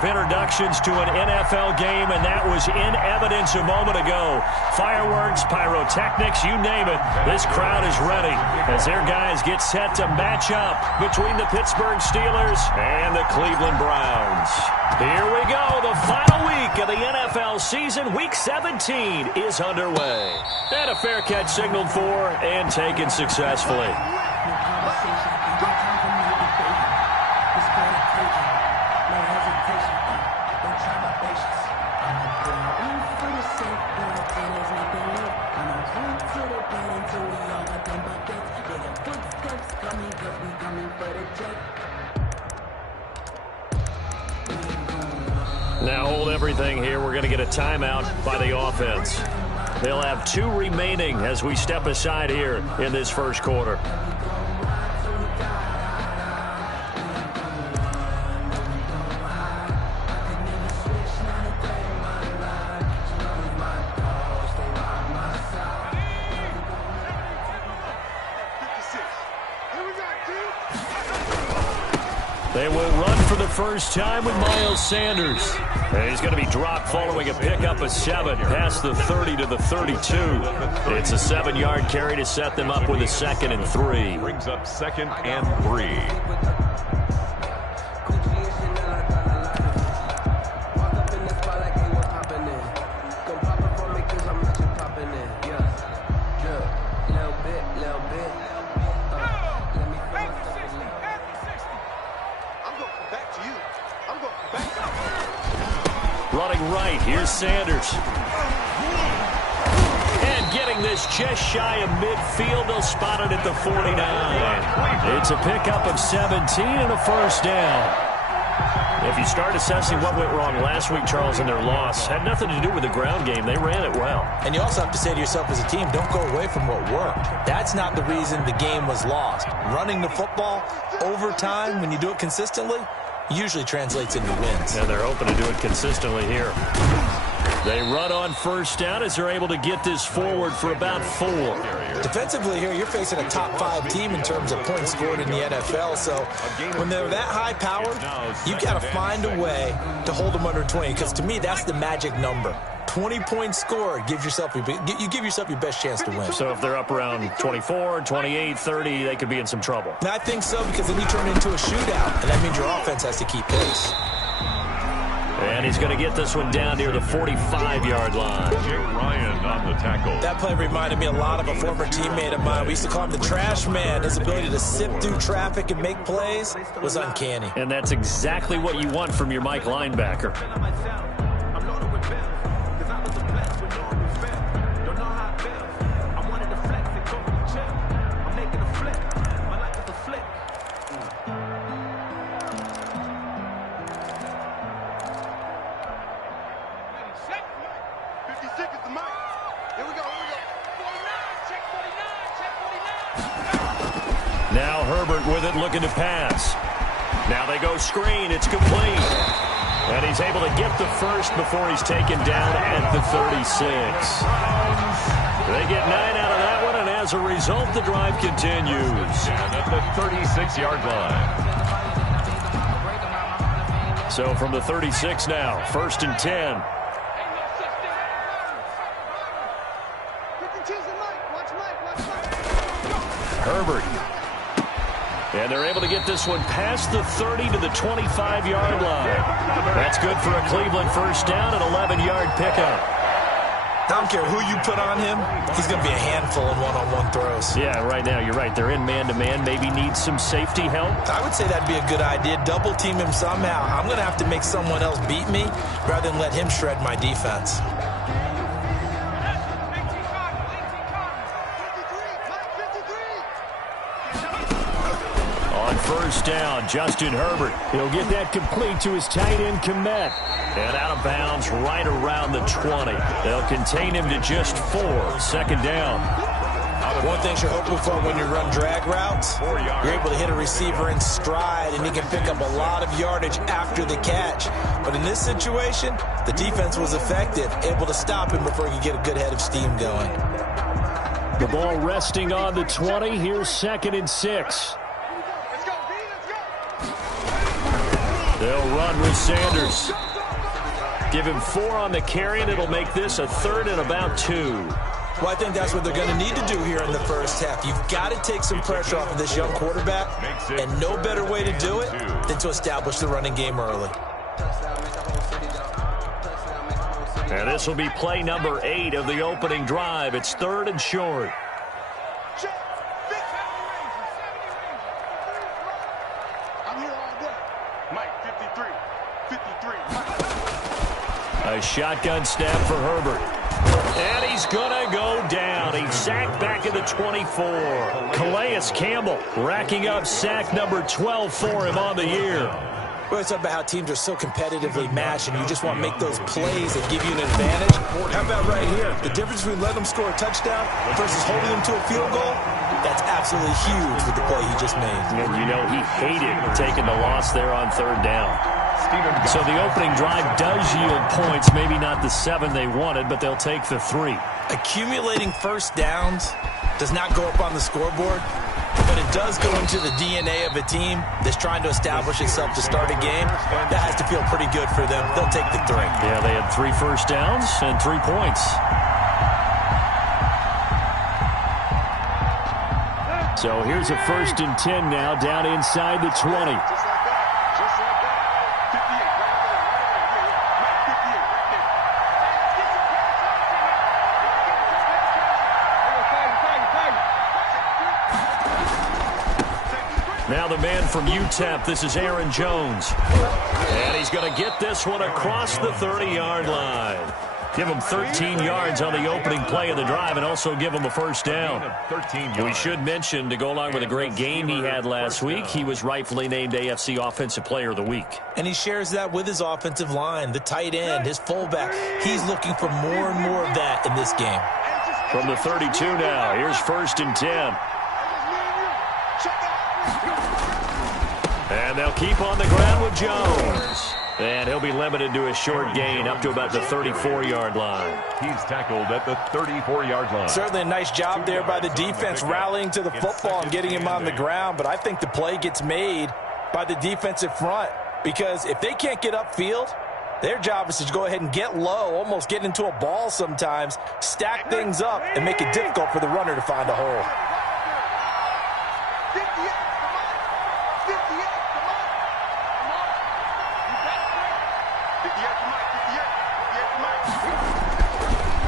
Introductions to an NFL game, and that was in evidence a moment ago. Fireworks, pyrotechnics, you name it. This crowd is ready as their guys get set to match up between the Pittsburgh Steelers and the Cleveland Browns. Here we go. The final week of the NFL season. Week 17 is underway. And a fair catch signaled for and taken successfully. Now hold everything here. We're going to get a timeout by the offense. They'll have 2 remaining as we step aside here in this first quarter. They will run for the first time with Miles Sanders. And he's going to be dropped following a pickup of 7 past the 30 to the 32. It's a 7-yard carry to set them up with a 2nd and 3. Brings up 2nd and 3. Running right, here's Sanders. And getting this just shy of midfield, they'll spot it at the 49. It's a pickup of 17 and a first down. If you start assessing what went wrong last week, Charles, in their loss, had nothing to do with the ground game. They ran it well. And you also have to say to yourself as a team, don't go away from what worked. That's not the reason the game was lost. Running the football over time, when you do it consistently, usually translates into wins. And they're hoping to do it consistently here. They run on first down as they're able to get this forward for about 4. Defensively here, you're facing a top 5 team in terms of points scored in the NFL. So when they're that high powered, you got to find a way to hold them under 20. Because to me, that's the magic number. 20 points scored gives yourself you give yourself your best chance to win. So if they're up around 24, 28, 30, they could be in some trouble. And I think so, because then you turn it into a shootout, and that means your offense has to keep pace. And he's going to get this one down near the 45-yard line. Jake Ryan on the tackle. That play reminded me a lot of a former teammate of mine. We used to call him the trash man. His ability to sift through traffic and make plays was uncanny. And that's exactly what you want from your Mike linebacker. Now Herbert with it, looking to pass. Now they go screen. It's complete. And he's able to get the first before he's taken down at the 36. They get 9 out of that one, and as a result, the drive continues. And at the 36-yard line. So from the 36 now, 1st and 10. Herbert. And they're able to get this one past the 30 to the 25-yard line. That's good for a Cleveland first down, an 11-yard pickup. I don't care who you put on him, he's going to be a handful in one-on-one throws. Yeah, right now, you're right. They're in man-to-man, maybe need some safety help. I would say that'd be a good idea. Double team him somehow. I'm going to have to make someone else beat me rather than let him shred my defense. First down, Justin Herbert. He'll get that complete to his tight end, Komet. And out of bounds right around the 20. They'll contain him to just 4. 2nd down. One thing you're hoping for when you run drag routes, you're able to hit a receiver in stride, and he can pick up a lot of yardage after the catch. But in this situation, the defense was effective, able to stop him before he could get a good head of steam going. The ball resting on the 20. Here's 2nd and 6. They'll run with Sanders. Give him 4 on the carry, and it'll make this a 3rd and about 2. Well, I think that's what they're going to need to do here in the first half. You've got to take some pressure off of this young quarterback, and no better way to do it than to establish the running game early. And this will be play number 8 of the opening drive. It's 3rd and short. A shotgun snap for Herbert. And he's going to go down. He's sacked back at the 24. Calais Campbell racking up sack number 12 for him on the year. Well, it's about how teams are so competitively matched, and you just want to make those plays that give you an advantage. How about right here? The difference between letting them score a touchdown versus holding them to a field goal, that's absolutely huge with the play he just made. And you know he hated taking the loss there on 3rd down. So the opening drive does yield points, maybe not the 7 they wanted, but they'll take the 3. Accumulating first downs does not go up on the scoreboard, but it does go into the DNA of a team that's trying to establish itself to start a game. That has to feel pretty good for them. They'll take the 3. Yeah, they had 3 first downs and 3 points. So here's a 1st and 10 now, down inside the 20. Now the man from UTEP, this is Aaron Jones. And he's going to get this one across the 30-yard line. Give him 13 yards on the opening play of the drive and also give him a first down. We should mention, to go along with a great game he had last week, he was rightfully named AFC Offensive Player of the Week. And he shares that with his offensive line, the tight end, his fullback. He's looking for more and more of that in this game. From the 32 now, here's 1st and 10. And they'll keep on the ground with Jones. And he'll be limited to a short gain up to about the 34-yard line. He's tackled at the 34-yard line. Certainly a nice job there by the defense rallying to the football and getting him on the ground. But I think the play gets made by the defensive front, because if they can't get upfield, their job is to go ahead and get low, almost get into a ball sometimes, stack things up, and make it difficult for the runner to find a hole.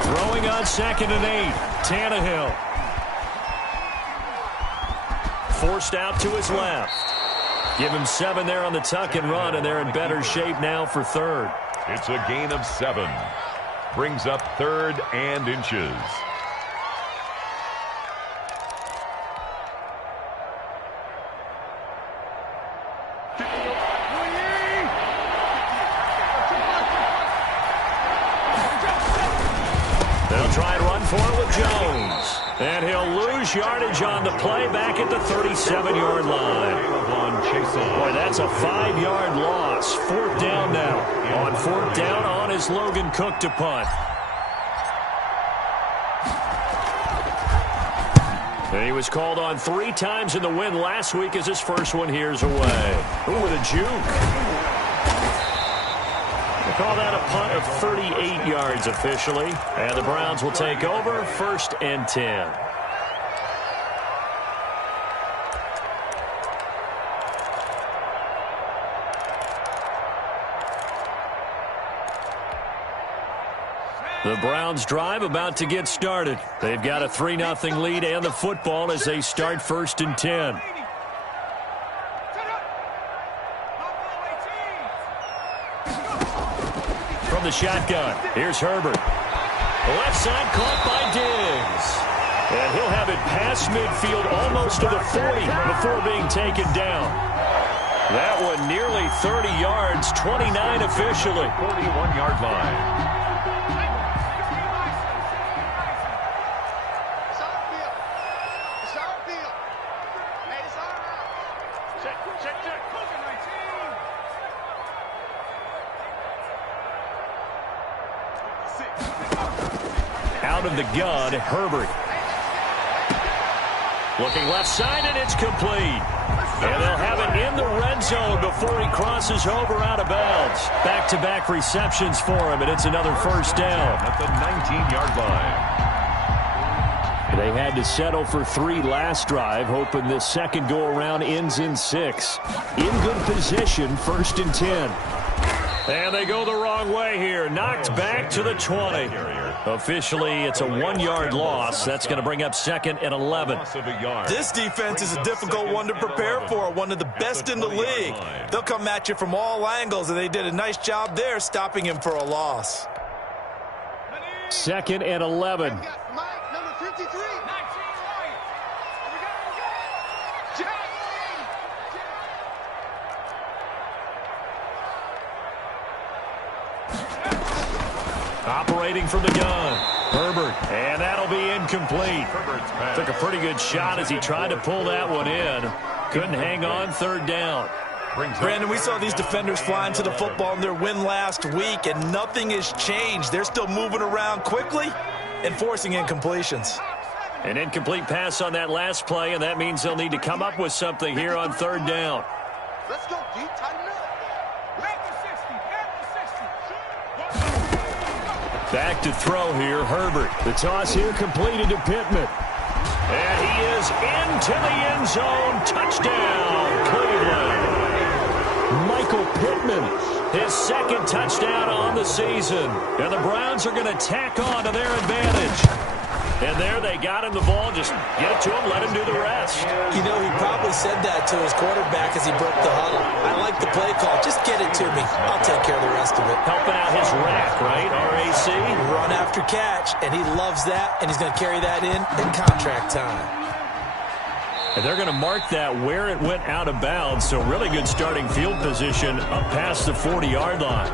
Throwing on 2nd and 8, Tannehill. Forced out to his left. Give him 7 there on the tuck and run, and they're in better shape now for 3rd. It's a gain of 7. Brings up 3rd and inches. Try and run for it with Jones. And he'll lose yardage on the play back at the 37-yard line. Boy, that's a 5-yard loss. 4th down now. On 4th down, on is Logan Cook to punt. And he was called on 3 times in the win last week as his first one here's away. Ooh, with a juke. They call that a punt of 38 yards officially. And the Browns will take over, 1st and 10. The Browns drive about to get started. They've got a 3-0 lead and the football as they start 1st and 10. From the shotgun, here's Herbert. Left side caught by Diggs. And he'll have it past midfield almost to the 40 before being taken down. That one nearly 30 yards, 29 officially. 41-yard line. Out of the gun, Herbert. Looking left side, and it's complete. And they'll have it in the red zone before he crosses over out of bounds. Back-to-back receptions for him, and it's another first down. At the 19-yard line. They had to settle for 3 last drive, hoping this second go-around ends in 6. In good position, 1st and 10. And they go the wrong way here. Knocked back to the 20. Officially, it's a 1-yard loss. That's going to bring up 2nd and 11. This defense is a difficult one to prepare for, one of the best in the league. They'll come at you from all angles, and they did a nice job there stopping him for a loss. 2nd and 11. Operating from the gun, Herbert, and that'll be incomplete. Took a pretty good shot as he tried to pull that one in. Couldn't hang on, 3rd down. Brandon, we saw these defenders flying to the football in their win last week, and nothing has changed. They're still moving around quickly and forcing incompletions. An incomplete pass on that last play, and that means they'll need to come up with something here on 3rd down. Let's go, D. Tighten up. Back to throw here, Herbert. The toss here completed to Pittman. And he is into the end zone. Touchdown, Cleveland. Michael Pittman, his 2nd touchdown on the season. And the Browns are going to tack on to their advantage. And there they got him the ball. Just get it to him, let him do the rest. You know, he probably said that to his quarterback as he broke the huddle. I like the play call. Just get it to me. I'll take care of the rest of it. Helping out his rack, right? RAC. Run after catch, and he loves that, and he's going to carry that in contract time. And they're going to mark that where it went out of bounds. So really good starting field position up past the 40-yard line.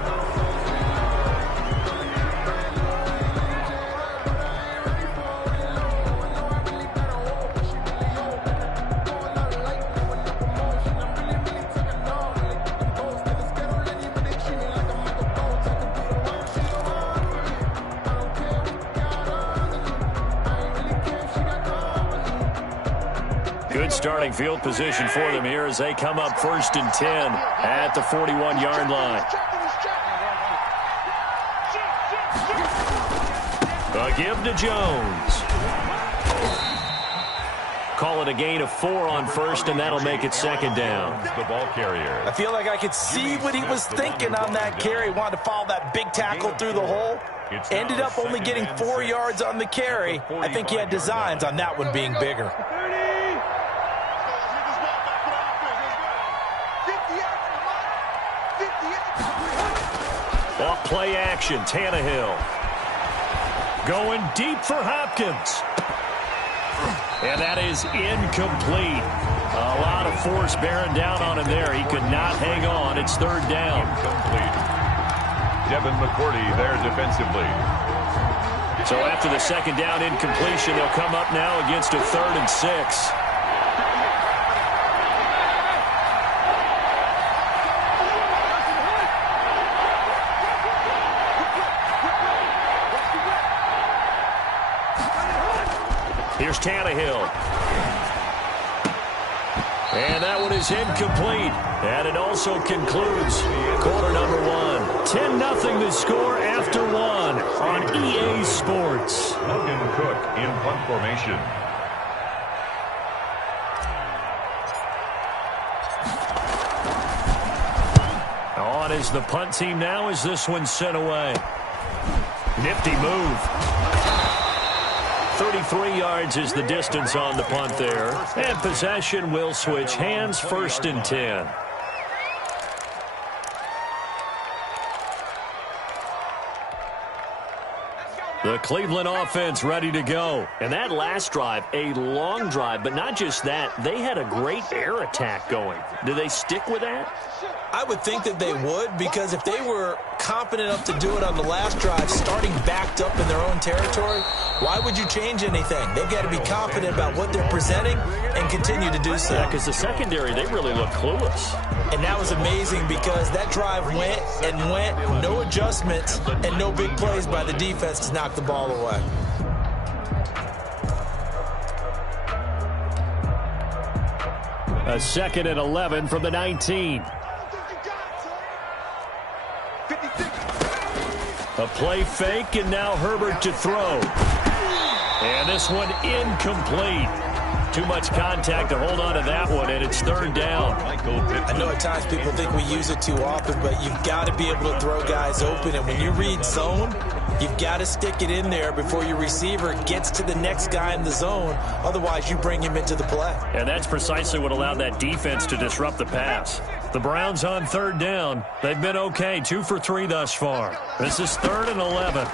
Good starting field position for them here as they come up 1st and 10 at the 41-yard line. A give to Jones. Call it a gain of 4 on 1st, and that'll make it 2nd down. The ball carrier. I feel like I could see what he was thinking on that carry. Wanted to follow that big tackle through the hole. Ended up only getting 4 yards on the carry. I think he had designs on that one being bigger. Off play action, Tannehill. Going deep for Hopkins. And that is incomplete. A lot of force bearing down on him there. He could not hang on. It's 3rd down. Incomplete. Devin McCourty there defensively. So after the 2nd down incompletion, they'll come up now against a 3rd and 6. Here's Tannehill. And that one is incomplete. And it also concludes quarter number 1. 10-0 the score after 1 on EA Sports. Logan Cook in punt formation. On is the punt team now as this one's sent away. Nifty move. 33 yards is the distance on the punt there. And possession will switch hands, 1st and 10. The Cleveland offense ready to go. And that last drive, a long drive, but not just that. They had a great air attack going. Do they stick with that? I would think that they would, because if they were confident enough to do it on the last drive, starting backed up in their own territory, why would you change anything? They've got to be confident about what they're presenting and continue to do so. Yeah, because the secondary, they really look clueless. And that was amazing because that drive went and went, no adjustments and no big plays by the defense to knock the ball away. A 2nd and 11 from the 19. A play fake, and now Herbert to throw. And this one incomplete. Too much contact to hold on to that one, and it's 3rd down. I know at times people think we use it too often, but you've got to be able to throw guys open. And when you read zone, you've got to stick it in there before your receiver gets to the next guy in the zone. Otherwise, you bring him into the play. And that's precisely what allowed that defense to disrupt the pass. The Browns on 3rd down. They've been okay, 2 for 3 thus far. This is 3rd and 11.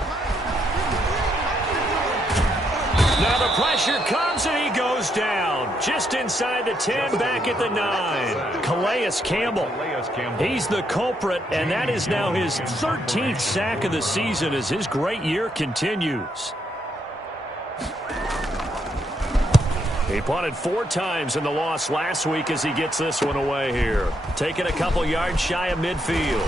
Now the pressure comes, and he goes down. Just inside the 10, back at the 9. Calais Campbell. He's the culprit, and that is now his 13th sack of the season as his great year continues. He punted 4 times in the loss last week as he gets this one away here. Taking a couple yards shy of midfield.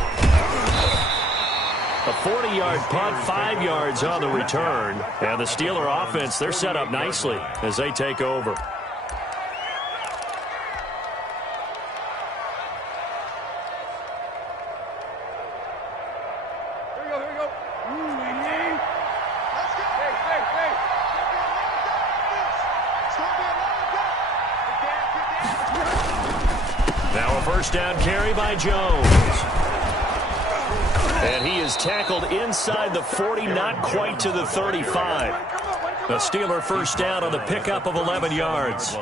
A 40-yard punt, 5 yards on the return. And the Steeler offense, they're set up nicely as they take over. Now a first down carry by Jones. And he is tackled inside the 40, not quite to the 35. The Steeler first down on the pickup of 11 yards.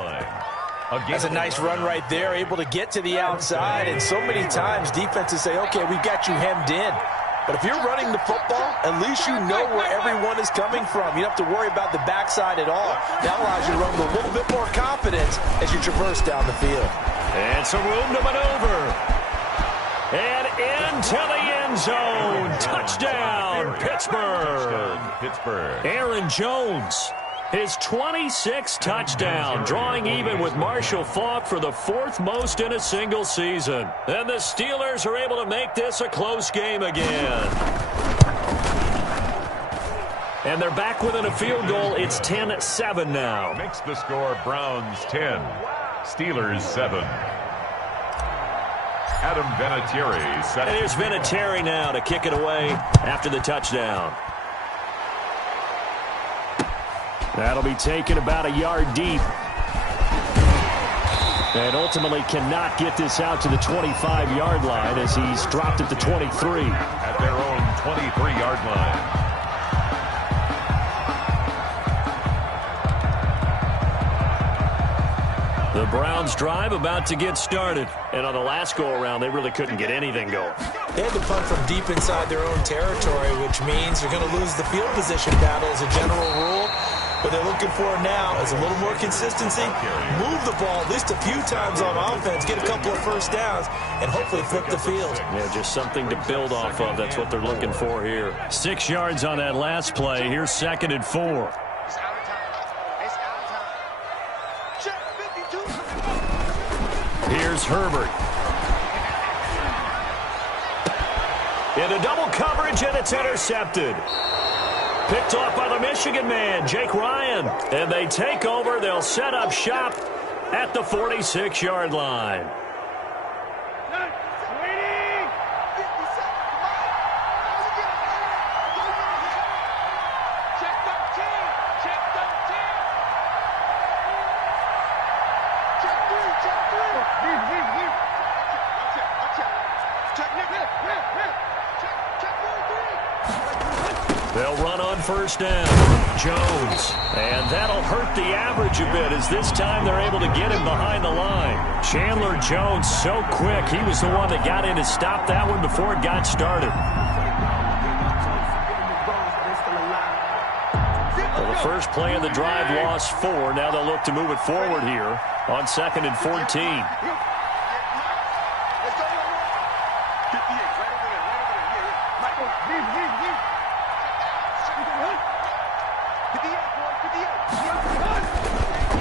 That's a nice run right there, able to get to the outside. And so many times defenses say, okay, we've got you hemmed in. But if you're running the football, at least you know where everyone is coming from. You don't have to worry about the backside at all. That allows you to run with a little bit more confidence as you traverse down the field. And some room to maneuver. And into the end zone. Touchdown, Pittsburgh. Aaron Jones, his 26th touchdown, drawing even with Marshall Faulk for the 4th most in a single season. And the Steelers are able to make this a close game again. And they're back within a field goal. It's 10-7 now. Makes the score Browns 10, Steelers 7. Adam Vinatieri set. And here's Vinatieri now to kick it away after the touchdown. That'll be taken about a yard deep. And ultimately cannot get this out to the 25-yard line as he's dropped at the 23. At their own 23-yard line. The Browns drive about to get started. And on the last go-around, they really couldn't get anything going. They had to punt from deep inside their own territory, which means you're going to lose the field position battle as a general rule. What they're looking for now is a little more consistency. Move the ball at least a few times on offense, get a couple of first downs, and hopefully flip the field. Yeah, just something to build off of. That's what they're looking for here. 6 yards on that last play. Here's 2nd and 4. Here's Herbert. Into double coverage, and it's intercepted. Picked off by the Michigan man, Jake Ryan. And they take over. They'll set up shop at the 46-yard line. They'll run on first down. Jones. And that'll hurt the average a bit as this time they're able to get him behind the line. Chandler Jones so quick. He was the one that got in to stop that one before it got started. Well, the first play of the drive lost 4. Now they'll look to move it forward here on 2nd and 14.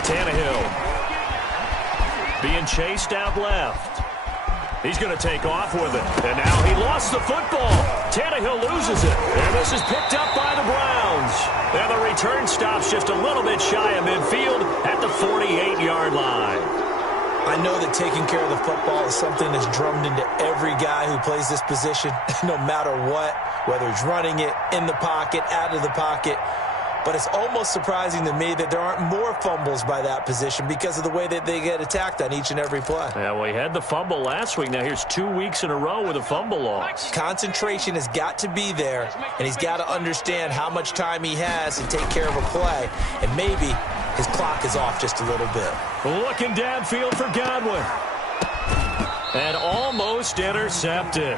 Tannehill being chased out left. He's going to take off with it. And now he lost the football. Tannehill loses it. And this is picked up by the Browns. And the return stops just a little bit shy of midfield at the 48-yard line. I know that taking care of the football is something that's drummed into every guy who plays this position, no matter what, whether he's running it, in the pocket, out of the pocket. But it's almost surprising to me that there aren't more fumbles by that position because of the way that they get attacked on each and every play. Yeah, well, he had the fumble last week. Now here's 2 weeks in a row with a fumble loss. Concentration has got to be there, and he's got to understand how much time he has to take care of a play, and maybe his clock is off just a little bit. Looking downfield for Godwin. And almost intercepted.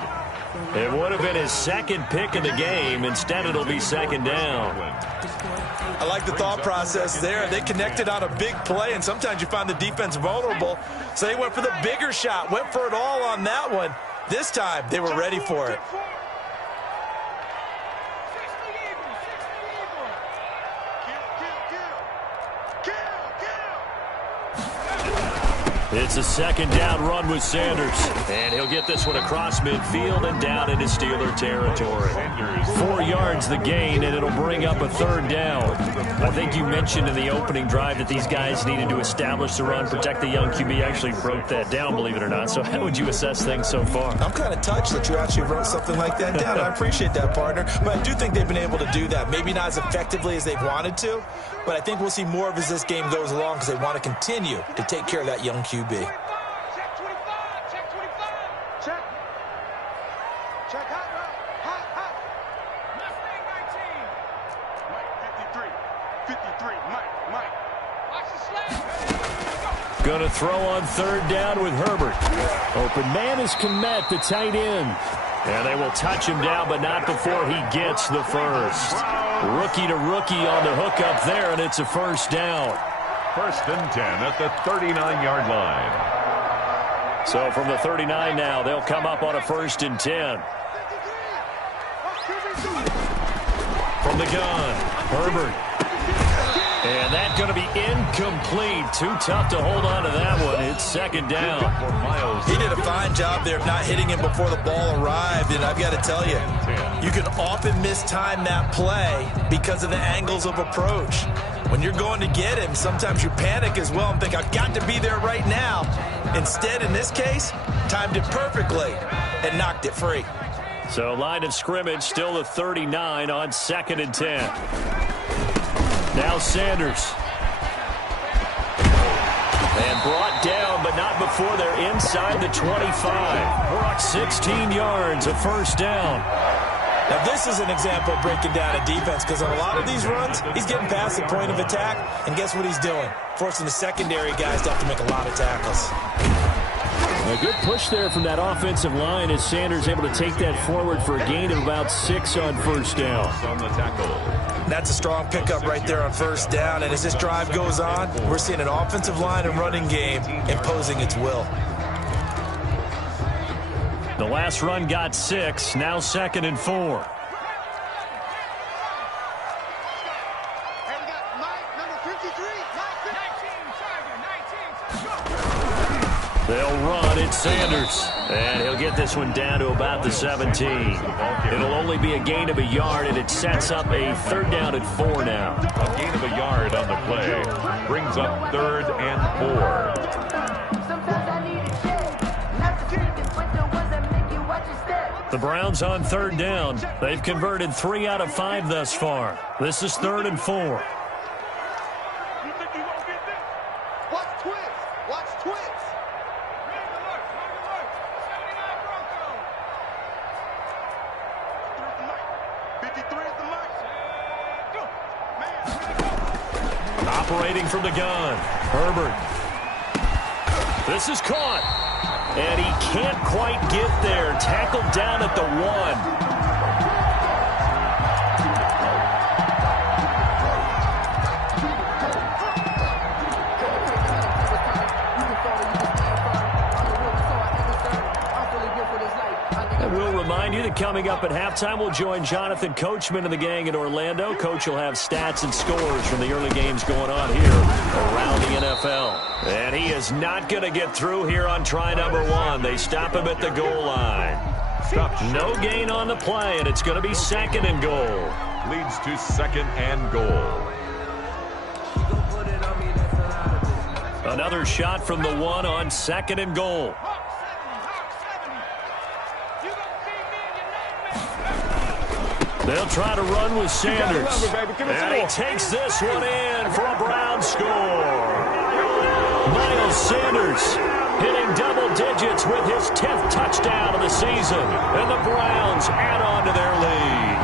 It would have been his second pick of the game. Instead, it'll be second down. I like the thought process there. They connected on a big play, and sometimes you find the defense vulnerable. So they went for the bigger shot, went for it all on that one. This time, they were ready for it. It's a second down run with Sanders. And he'll get this one across midfield and down into Steeler territory. 4 yards the gain, and it'll bring up a third down. I think you mentioned in the opening drive that these guys needed to establish the run, protect the young QB. Actually wrote that down, believe it or not. So how would you assess things so far? I'm kind of touched that you actually wrote something like that down. I appreciate that, partner. But I do think they've been able to do that. Maybe not as effectively as they've wanted to, but I think we'll see more of as this game goes along because they want to continue to take care of that young QB. Check 25, check 25. Check. Check hot, hot, hot. Mustang 19. Mike 53. 53, Mike. Watch the slap. Going to throw on third down with Herbert. Open man is Kmet, the tight end. And they will touch him down, but not before he gets the first. Rookie to rookie on the hookup there, and it's a first down. First and 10 at the 39-yard line. So from the 39 now, they'll come up on a first and 10. From the gun, Herbert. And that's going to be incomplete. Too tough to hold on to that one. It's second down. He did a fine job there of not hitting him before the ball arrived, and I've got to tell you, you can often mistime that play because of the angles of approach. When you're going to get him, sometimes you panic as well and think, I've got to be there right now. Instead, in this case, timed it perfectly and knocked it free. So line of scrimmage still the 39 on second and 10. Now Sanders. And brought down, but not before they're inside the 25. Brock 16 yards, a first down. Now, this is an example of breaking down a defense because on a lot of these runs, he's getting past the point of attack, and guess what he's doing? Forcing the secondary guys to have to make a lot of tackles. A good push there from that offensive line as Sanders able to take that forward for a gain of about 6 on first down. On the tackle. That's a strong pickup right there on first down, and as this drive goes on, we're seeing an offensive line and running game imposing its will. The last run got 6, now second and 4. Hey, we got Mike, number 53. Mike 19, They'll run it, Sanders. And he'll get this one down to about the 17. It'll only be a gain of a yard, and it sets up a third down at 4 now. A gain of a yard on the play brings up third and 4. The Browns on third down. They've converted 3 out of 5 thus far. This is third and 4. You think you won't get this? Watch twist. Watch twist. 53 is the mic. Operating from the gun. Herbert. This is caught. And he can't quite get there. Tackled down at the 1. We'll remind you that coming up at halftime, we'll join Jonathan Coachman and the gang in Orlando. Coach will have stats and scores from the early games going on here around the NFL. And he is not going to get through here on try number 1. They stop him at the goal line. No gain on the play, and it's going to be second and goal. Leads to second and goal. Another shot from the one on 2nd and goal. They'll try to run with Sanders. And he takes this one in for a Browns score. Miles Sanders hitting double digits with his 10th touchdown of the season. And the Browns add on to their lead.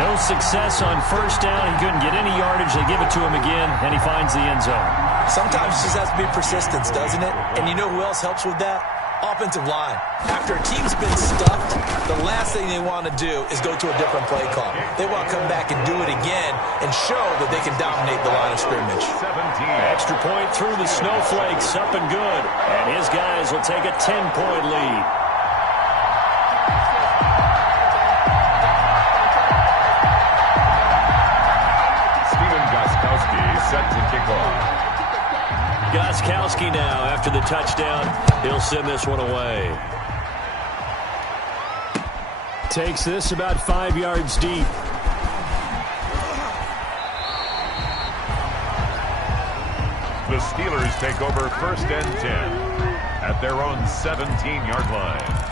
No success on first down. He couldn't get any yardage. They give it to him again, and he finds the end zone. Sometimes it just has to be persistence, doesn't it? And you know who else helps with that? Offensive line. After a team's been stuffed, the last thing they want to do is go to a different play call. They want to come back and do it again and show that they can dominate the line of scrimmage. 17. Extra point through the snowflakes, up and good. And his guys will take a 10-point lead. Set to kick off. Gostkowski now after the touchdown. He'll send this one away. Takes this about 5 yards deep. The Steelers take over 1st and 10 at their own 17-yard line.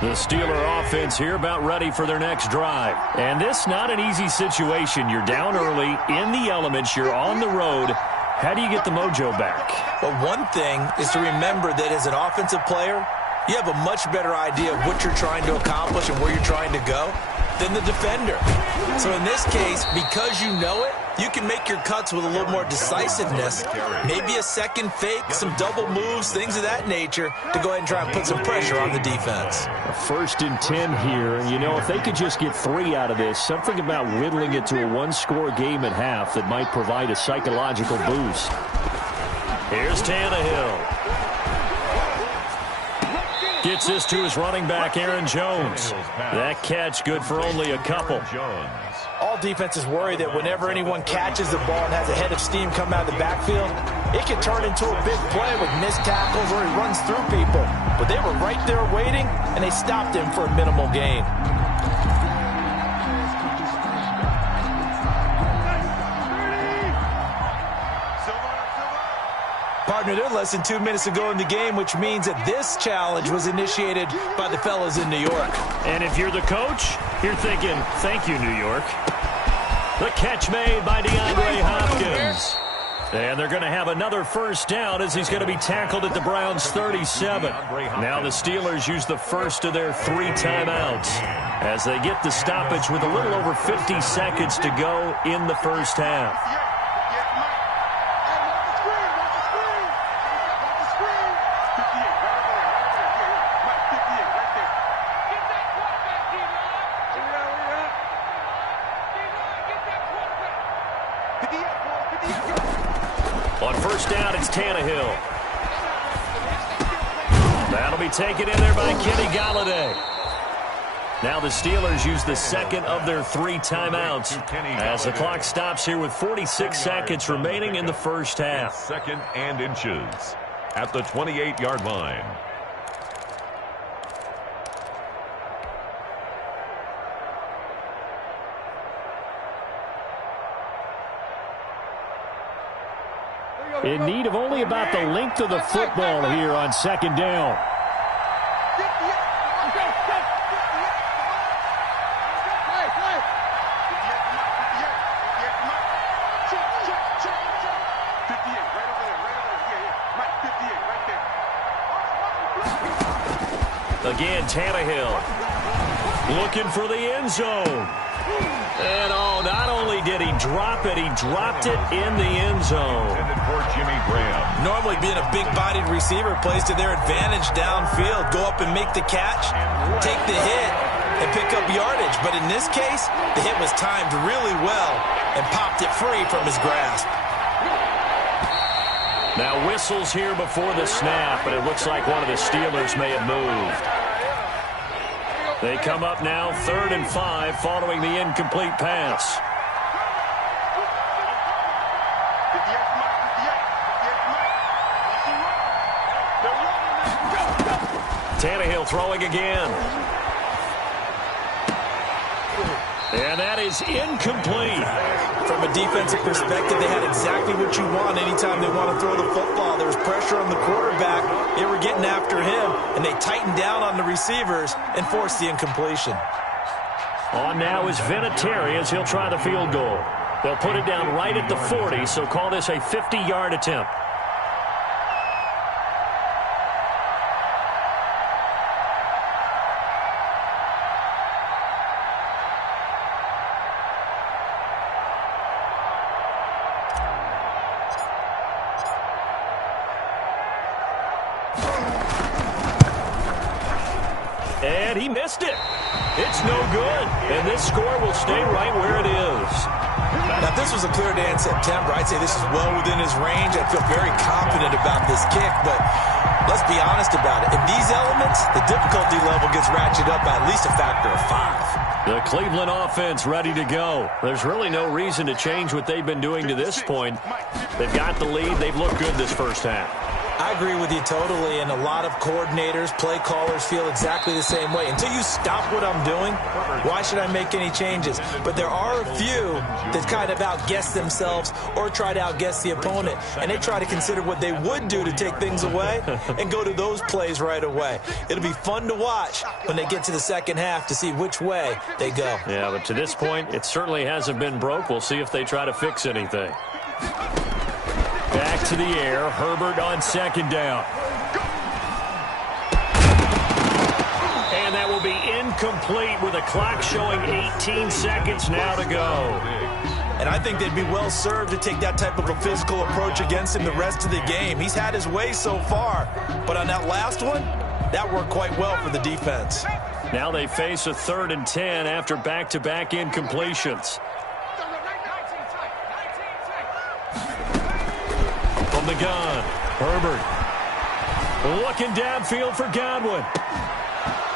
The Steeler offense here about ready for their next drive. And this not an easy situation. You're down early, in the elements, you're on the road. How do you get the mojo back? Well, one thing is to remember that as an offensive player, you have a much better idea of what you're trying to accomplish and where you're trying to go than the defender. So in this case, because you know it, you can make your cuts with a little more decisiveness, maybe a second fake, some double moves, things of that nature, to go ahead and try and put some pressure on the defense. A 1st and 10 here, and you know, if they could just get 3 out of this, something about whittling it to a one-score game at half that might provide a psychological boost. Here's Tannehill. Gets this to his running back, Aaron Jones. That catch good for only a couple. All defenses worry that whenever anyone catches the ball and has a head of steam come out of the backfield, it can turn into a big play with missed tackles or he runs through people. But they were right there waiting, and they stopped him for a minimal gain. Partner, they're less than 2 minutes to go in the game, which means that this challenge was initiated by the fellas in New York. And if you're the coach, you're thinking, thank you, New York. The catch made by DeAndre Hopkins. And they're going to have another first down as he's going to be tackled at the Browns' 37. Now the Steelers use the first of their 3 timeouts as they get the stoppage with a little over 50 seconds to go in the first half. On first down, it's Tannehill. That'll be taken in there by Kenny Golladay. Now the Steelers use the second of their 3 timeouts as the clock stops here with 46 seconds remaining in the first half. 2nd and inches at the 28-yard line. In need of only about the length of the football here on 2nd down. Again, Tannehill looking for the end zone. And oh, not only did he drop it, he dropped it in the end zone. For Jimmy Graham. Normally being a big-bodied receiver plays to their advantage downfield. Go up and make the catch, take the hit, and pick up yardage. But in this case, the hit was timed really well and popped it free from his grasp. Now whistles here before the snap, but it looks like one of the Steelers may have moved. They come up now 3rd and 5 following the incomplete pass. Tannehill throwing again. And that is incomplete. From a defensive perspective, they had exactly what you want anytime they want to throw the football. There was pressure on the quarterback. They were getting after him, and they tightened down on the receivers and forced the incompletion. On now is Vinatieri as he'll try the field goal. They'll put it down right at the 40, so call this a 50-yard attempt. And he missed it. It's no good. And this score will stay right where it is. Now, if this was a clear day in September, I'd say this is well within his range. I feel very confident about this kick, but let's be honest about it. In these elements, the difficulty level gets ratcheted up by at least a factor of 5. The Cleveland offense ready to go. There's really no reason to change what they've been doing to this point. They've got the lead. They've looked good this first half. I agree with you totally, and a lot of coordinators, play callers feel exactly the same way. Until you stop what I'm doing, why should I make any changes? But there are a few that kind of outguess themselves or try to outguess the opponent, and they try to consider what they would do to take things away and go to those plays right away. It'll be fun to watch when they get to the second half to see which way they go. Yeah, but to this point, it certainly hasn't been broke. We'll see if they try to fix anything. Back to the air. Herbert on second down. And that will be incomplete with a clock showing 18 seconds now to go. And I think they'd be well served to take that type of a physical approach against him the rest of the game. He's had his way so far, but on that last one, that worked quite well for the defense. Now they face a 3rd and 10 after back-to-back incompletions. From the gun, Herbert looking downfield for Godwin.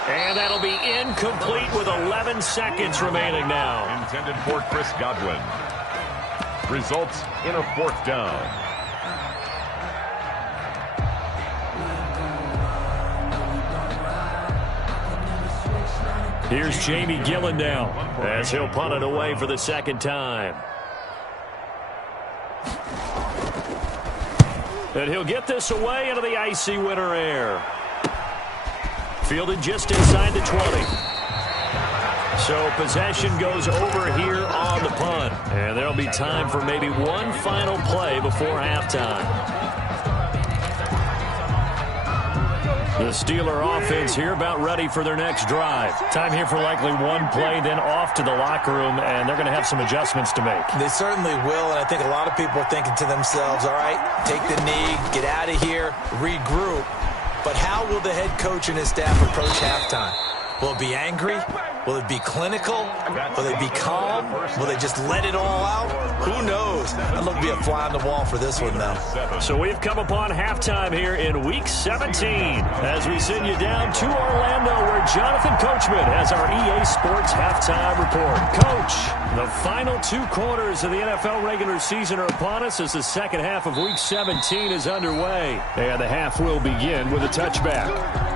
And that'll be incomplete with 11 seconds remaining now. Intended for Chris Godwin. Results in a 4th down. Here's Jamie Gillen now as he'll punt it away for the second time. And he'll get this away into the icy winter air. Fielded just inside the 20. So possession goes over here on the punt. And there'll be time for maybe one final play before halftime. The Steeler offense here about ready for their next drive. Time here for likely one play, then off to the locker room, and they're going to have some adjustments to make. They certainly will, and I think a lot of people are thinking to themselves, all right, take the knee, get out of here, regroup. But how will the head coach and his staff approach halftime? Will it be angry? Will it be clinical? Will they be calm? Will they just let it all out? Who knows? I'd love to be a fly on the wall for this one, though. So we've come upon halftime here in Week 17 as we send you down to Orlando where Jonathan Coachman has our EA Sports Halftime Report. Coach, the final 2 quarters of the NFL regular season are upon us as the second half of Week 17 is underway. And the half will begin with a touchback.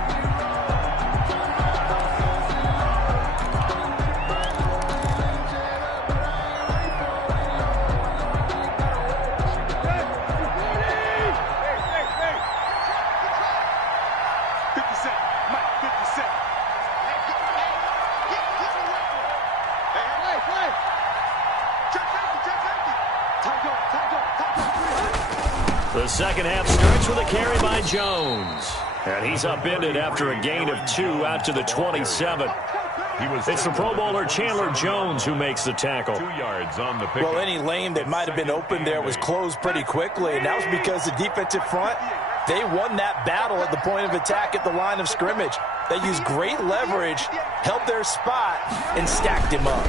The second half starts with a carry by Jones. And he's upended after a gain of 2 out to the 27. It's the Pro Bowler Chandler Jones who makes the tackle. 2 yards on the pick. Well, any lane that might have been open there was closed pretty quickly, and that was because the defensive front, they won that battle at the point of attack at the line of scrimmage. They used great leverage, held their spot, and stacked him up.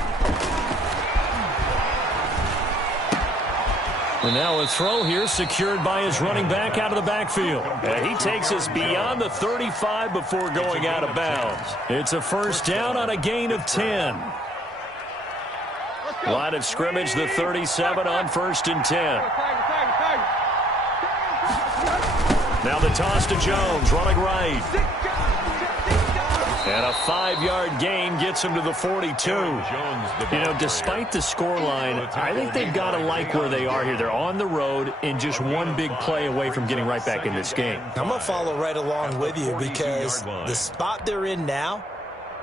And now a throw here secured by his running back out of the backfield. And he takes us beyond the 35 before going out of bounds. It's a first down on a gain of 10. Line of scrimmage, the 37 on 1st and 10. Now the toss to Jones, running right. And a 5-yard gain gets him to the 42. You know, despite the scoreline, I think they've got to like where they are here. They're on the road and just one big play away from getting right back in this game. I'm going to follow right along with you because the spot they're in now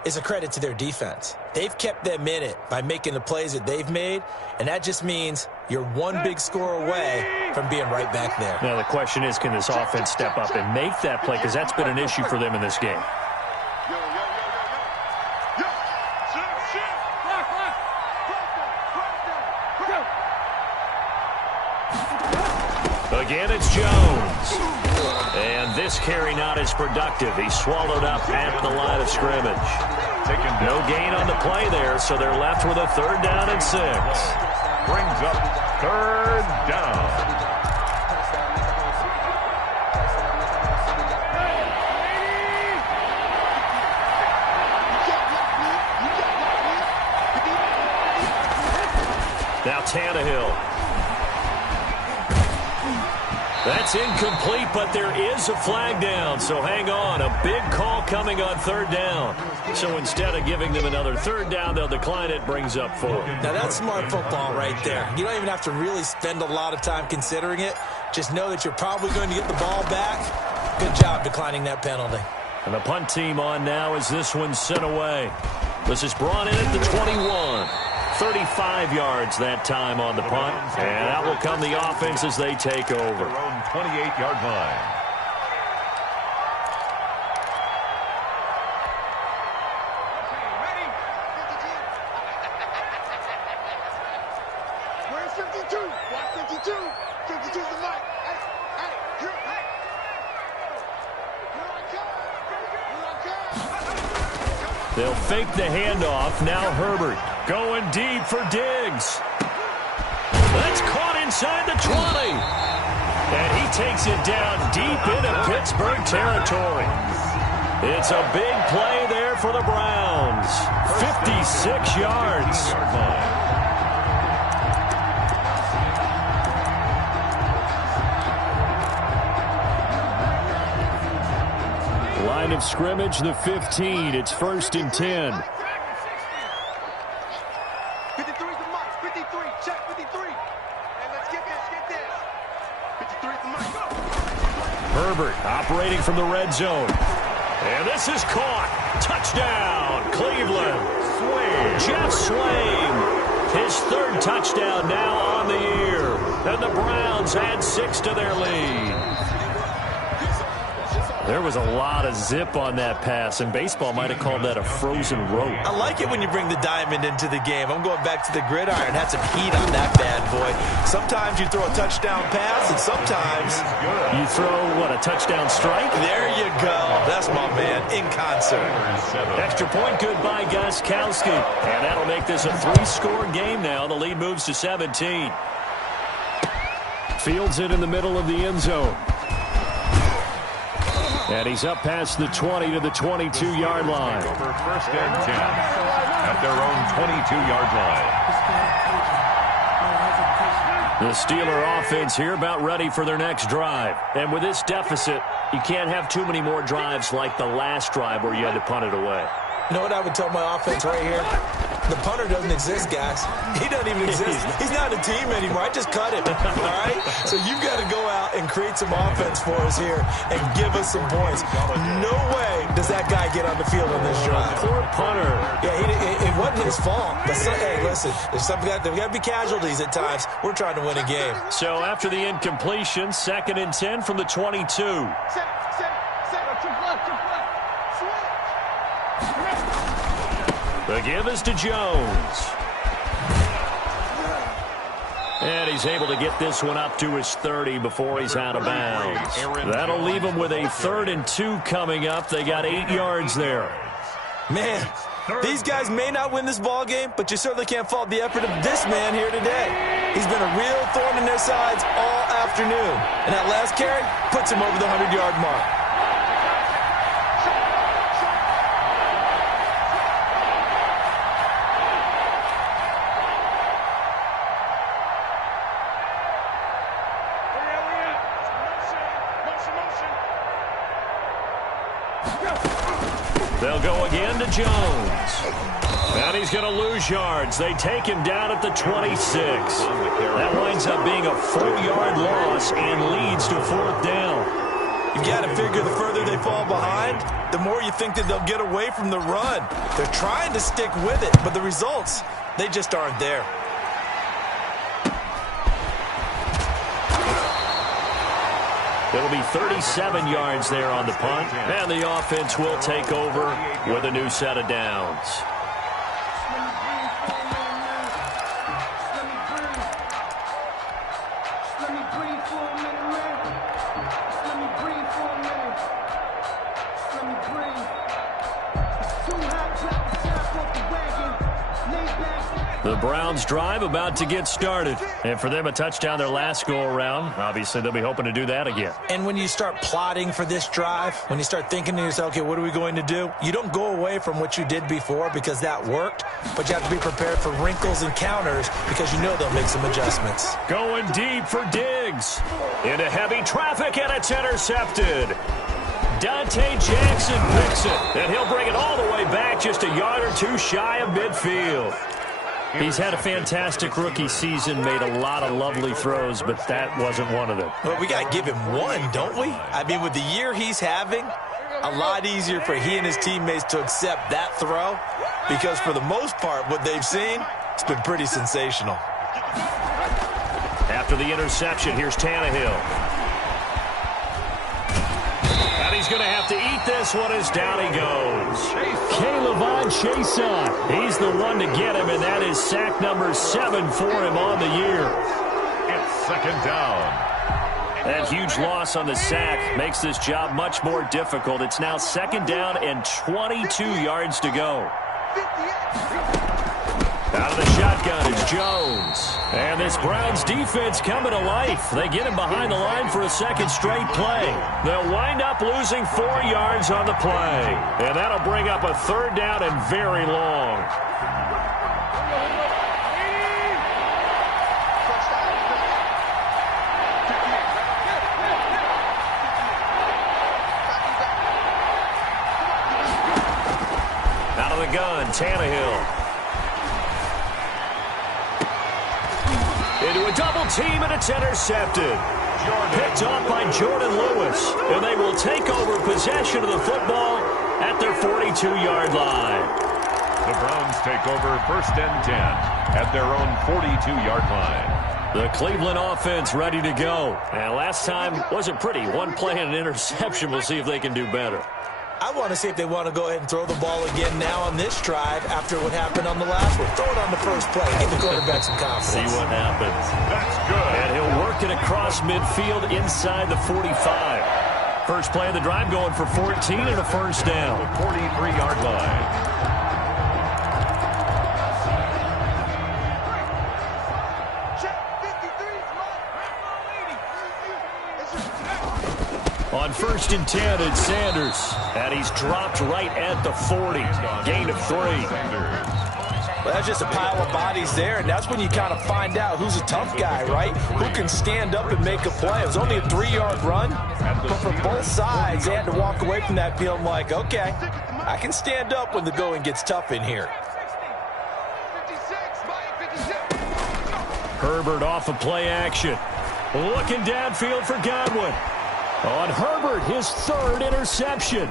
is a credit to their defense. They've kept them in it by making the plays that they've made, and that just means you're one big score away from being right back there. Now, the question is, can this offense step up and make that play? Because that's been an issue for them in this game. Again, it's Jones. And this carry not as productive. He's swallowed up at the line of scrimmage. No gain on the play there, so they're left with a 3rd down and 6. Brings up 3rd down. Now Tannehill. That's incomplete, but there is a flag down, so hang on. A big call coming on 3rd down. So instead of giving them another 3rd down, they'll decline it, brings up 4. Now that's smart football right there. You don't even have to really spend a lot of time considering it. Just know that you're probably going to get the ball back. Good job declining that penalty. And the punt team on now as this one's sent away. This is brought in at the 21. 35 yards that time on the punt. And that will come the offense as they take over. Their own 28-yard line. Where's 52? Watch 52. 52's the mic. Hey, here I come. They'll fake the handoff. Now Herbert going deep for Diggs. That's caught inside the 20. And he takes it down deep into Pittsburgh territory. It's a big play there for the Browns. 56 yards. Line of scrimmage, the 15. It's 1st and 10. 53's the mic. 53. Check 53. Hey, let's get this. 53's the mic. Herbert operating from the red zone. And this is caught. Touchdown, Cleveland. Jeff Swain. His 3rd touchdown now on the year. And the Browns add 6 to their lead. There was a lot of zip on that pass, and baseball might have called that a frozen rope. I like it when you bring the diamond into the game. I'm going back to the gridiron. Had some heat on that bad boy. Sometimes you throw a touchdown pass, and sometimes you throw, what, a touchdown strike? There you go. That's my man in concert. Extra point good by Gostkowski. And that'll make this a 3-score game now. The lead moves to 17. Fields it in the middle of the end zone. And he's up past the 20 to the 22-yard line. Over 1st and 10 at their own 22-yard line. The Steeler offense here about ready for their next drive. And with this deficit, you can't have too many more drives like the last drive where you had to punt it away. You know what I would tell my offense right here? The punter doesn't exist, guys. He doesn't even exist. He's not a team anymore. I just cut him, all right? So you've got to go out and create some offense for us here and give us some points. No way does that guy get on the field on this drive. Poor punter. Yeah, it wasn't his fault. But hey, listen, there's got to be casualties at times. We're trying to win a game. So after the incompletion, 2nd and 10 from the 22. The give is to Jones. And he's able to get this one up to his 30 before he's out of bounds. That'll leave him with a 3rd and 2 coming up. They got 8 yards there. Man, these guys may not win this ball game, but you certainly can't fault the effort of this man here today. He's been a real thorn in their sides all afternoon. And that last carry puts him over the 100-yard mark. They'll go again to Jones. And he's going to lose yards. They take him down at the 26. That winds up being a 4-yard loss and leads to 4th down. You got to figure the further they fall behind, the more you think that they'll get away from the run. They're trying to stick with it, but the results, they just aren't there. It'll be 37 yards there on the punt, and the offense will take over with a new set of downs. The Browns drive about to get started. And for them, a touchdown their last go-around. Obviously, they'll be hoping to do that again. And when you start plotting for this drive, when you start thinking to yourself, okay, what are we going to do? You don't go away from what you did before because that worked, but you have to be prepared for wrinkles and counters because you know they'll make some adjustments. Going deep for Diggs. Into heavy traffic, and it's intercepted. Dante Jackson picks it, and he'll bring it all the way back just a yard or two shy of midfield. He's had a fantastic rookie season, made a lot of lovely throws, but that wasn't one of them. Well, we got to give him one, don't we? I mean, with the year he's having, a lot easier for he and his teammates to accept that throw because for the most part, what they've seen, it's been pretty sensational. After the interception, here's Tannehill. And he's going to have to eat this one as down he goes. K'Lavon Chaisson, he's the one to get him, and that is sack number 7 for him on the year. It's 2nd down. That huge loss on the sack makes this job much more difficult. It's now 2nd down and 22 yards to go. Out of the shotgun is Jones. And this Browns defense coming to life. They get him behind the line for a 2nd straight play. They'll wind up losing 4 yards on the play. And that'll bring up a 3rd down and very long. Out of the gun, Tannehill. Into a double team, and it's intercepted. Picked off by Jordan Lewis. And they will take over possession of the football at their 42-yard line. The Browns take over 1st and 10 at their own 42-yard line. The Cleveland offense ready to go. And last time wasn't pretty. One play and an interception. We'll see if they can do better. I want to see if they want to go ahead and throw the ball again now on this drive after what happened on the last one. Throw it on the first play. Give the quarterback some confidence. See what happens. That's good. And he'll work it across midfield inside the 45. First play of the drive going for 14 and a 1st down. 43-yard line. On 1st and 10, it's Sanders. And he's dropped right at the 40. Gain of 3. Well, that's just a pile of bodies there, and that's when you kind of find out who's a tough guy, right? Who can stand up and make a play. It was only a 3-yard run, but for both sides, they had to walk away from that field like, okay, I can stand up when the going gets tough in here. Herbert off of play action. Looking downfield for Godwin. On Herbert, his 3rd interception.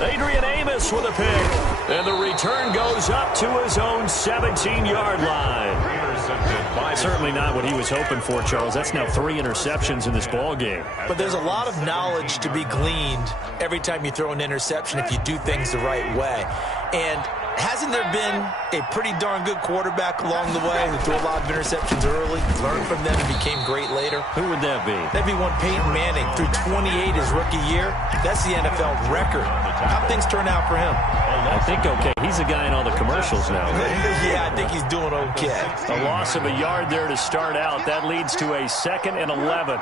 Adrian Amos with a pick. And the return goes up to his own 17-yard line. Certainly not what he was hoping for, Charles. That's now 3 interceptions in this ball game. But there's a lot of knowledge to be gleaned every time you throw an interception if you do things the right way. And hasn't there been a pretty darn good quarterback along the way who threw a lot of interceptions early, learned from them, and became great later? Who would that be? That'd be one Peyton Manning. Threw 28 his rookie year. That's the NFL record. How things turn out for him? I think okay. He's a guy in all the commercials now. Yeah, I think he's doing okay. A loss of a yard there to start out. That leads to a 2nd and 11.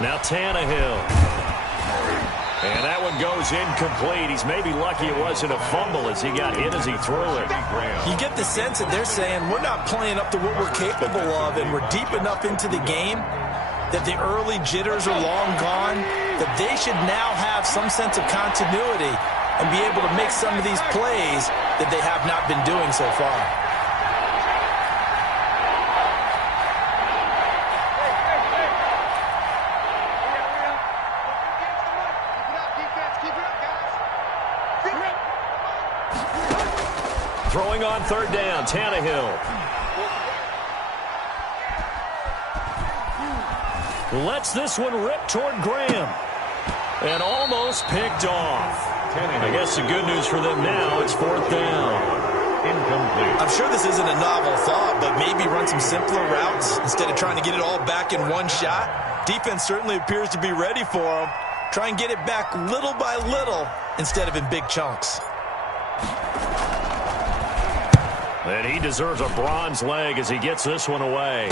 Now Tannehill. And that one goes incomplete. He's maybe lucky it wasn't a fumble as he got hit as he threw it. You get the sense that they're saying we're not playing up to what we're capable of, and we're deep enough into the game that the early jitters are long gone, that they should now have some sense of continuity and be able to make some of these plays that they have not been doing so far. Throwing on third down, Tannehill. Lets this one rip toward Graham. And almost picked off. I guess the good news for them now, it's fourth down. Incomplete. I'm sure this isn't a novel thought, but maybe run some simpler routes instead of trying to get it all back in one shot. Defense certainly appears to be ready for them. Try and get it back little by little instead of in big chunks. And he deserves a bronze leg as he gets this one away.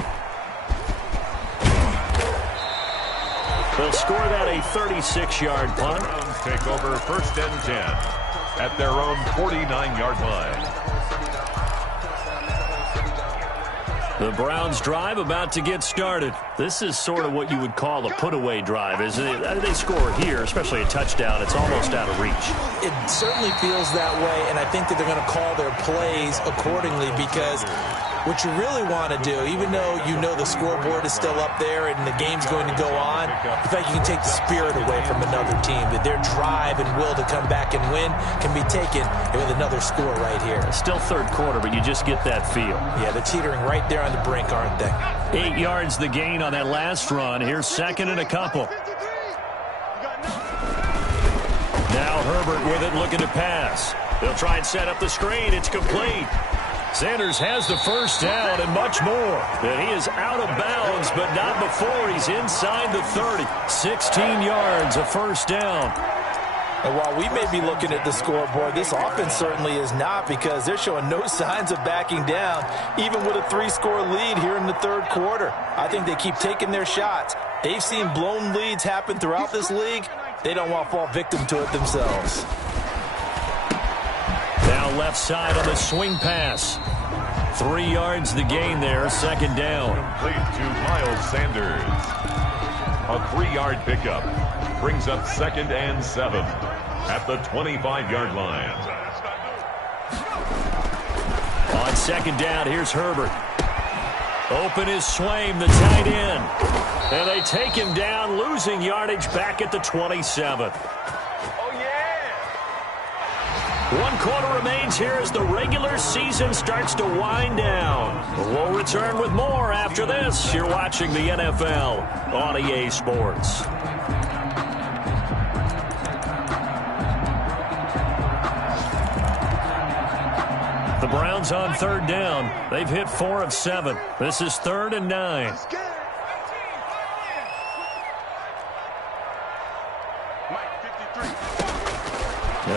They'll score that a 36-yard punt. The Browns take over first and 10 at their own 49-yard line. The Browns drive about to get started. This is sort of what you would call a put-away drive, isn't it? They score here, especially a touchdown. It's almost out of reach. It certainly feels that way, and I think that they're going to call their plays accordingly because what you really want to do, even though you know the scoreboard is still up there and the game's going to go on, in fact, you can take the spirit away from another team. That their drive and will to come back and win can be taken with another score right here. Still third quarter, but you just get that feel. Yeah, they're teetering right there on the brink, aren't they? 8 yards the gain on that last run. Here's second and a couple. Now Herbert with it, looking to pass. They'll try and set up the screen. It's complete. Sanders has the first down and much more. And he is out of bounds, but not before he's inside the 30. 16 yards, a first down. And while we may be looking at the scoreboard, this offense certainly is not, because they're showing no signs of backing down, even with a 3-score lead here in the third quarter. I think they keep taking their shots. They've seen blown leads happen throughout this league. They don't want to fall victim to it themselves. Now left side on the swing pass. 3 yards the gain there, second down. Complete to Miles Sanders. A 3-yard pickup brings up second and 7 at the 25-yard line. On second down, here's Herbert. Open is Swaim, the tight end. And they take him down, losing yardage back at the 27. 1 quarter remains here as the regular season starts to wind down. We'll return with more after this. You're watching the NFL on EA Sports. The Browns on third down. They've hit 4 of 7. This is 3rd and 9.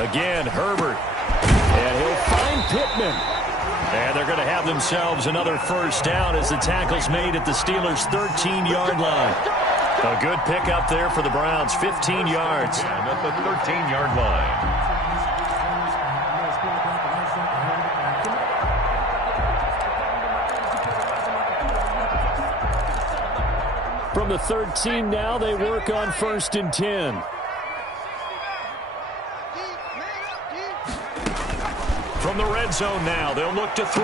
Again, Herbert. And he'll find Pittman. And they're going to have themselves another first down as the tackle's made at the Steelers' 13-yard line. A good pickup there for the Browns, 15 yards. And at the 13-yard line. From the 13 now, they work on 1st and 10. From the red zone now, they'll look to throw.